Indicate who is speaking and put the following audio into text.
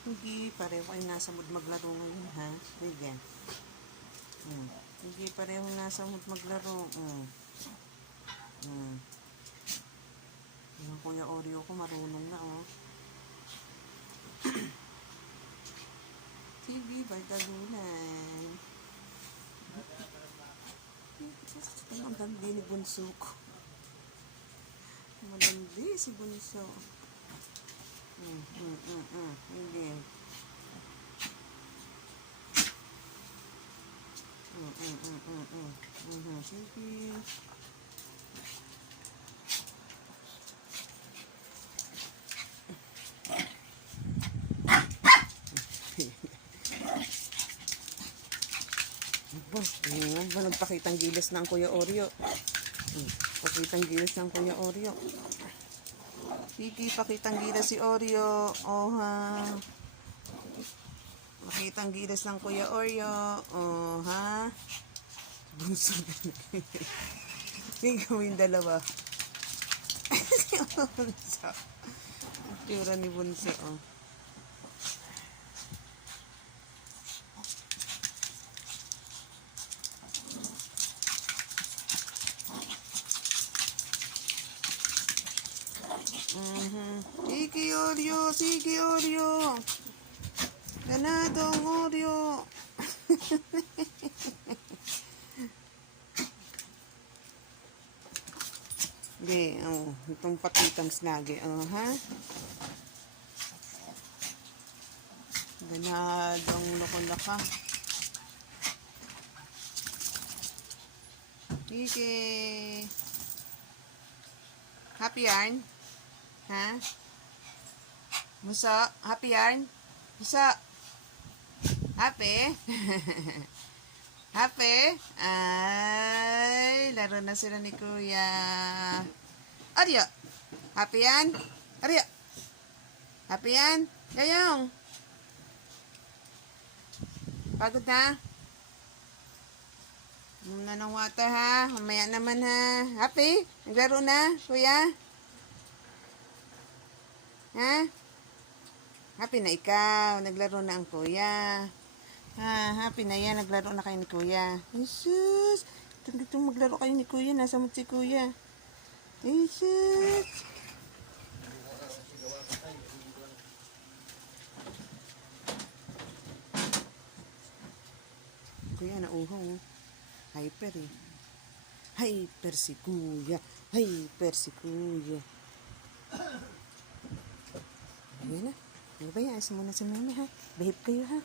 Speaker 1: Hindi, pareho kayo nasa mood maglaro ngayon, ha? Sige. Hmm. Hindi, pareho nasa mood maglaro. Hmm. Hmm. Yung Kuya Oreo ko marunong na, oh. TV, Bardalunan. Ang ganda ni Bunso ko. Malandi si Bunso. Mm, mm, mm, mm. Hindi. Mm, mm, mm, mm, mm. Mhm, Sige. Ba, ayan ba nagpakitang gilas ng Kuya Oreo? Hmm, pakitang gilas ng Kuya Oreo. Sige, pakitang gilas si Oreo. Oh, ha. Pakitang gilas ng Kuya Oreo. Oh, ha. Bunso na. Hindi gawin dalawa. si Bunso. Ang tsura ni Bunso, oh. Mhm. Sige, Oreo. Sige, Oreo. Ganadong Oreo. Hindi, oh. Itong pakitang lagi. Oh, ha? Ganadong loko-laka. Sige. Happy yarn? Ha? Muso? Happy yarn? Muso? Happy? Happy? Ay, laro na sila ni Kuya. Aryo? Happy yan? Aryo? Happy yan? Gayong? Pagod na? Inom na ng water ha. Mamaya naman ha. Happy? Naglaro na, kuya? Ha? Happy na ikaw. Naglaro na ang kuya. Ha, happy na yan. Naglaro na kayo ni kuya. Jesus! Itong maglaro kayo ni kuya. Nasa mood si kuya. Jesus! Kuya, nauhaw. oh. Hyper eh. Hyper si kuya. Hyper si kuya. Ayan na. Ano ba yan? Ayos muna si mami ha. Behave kayo ha.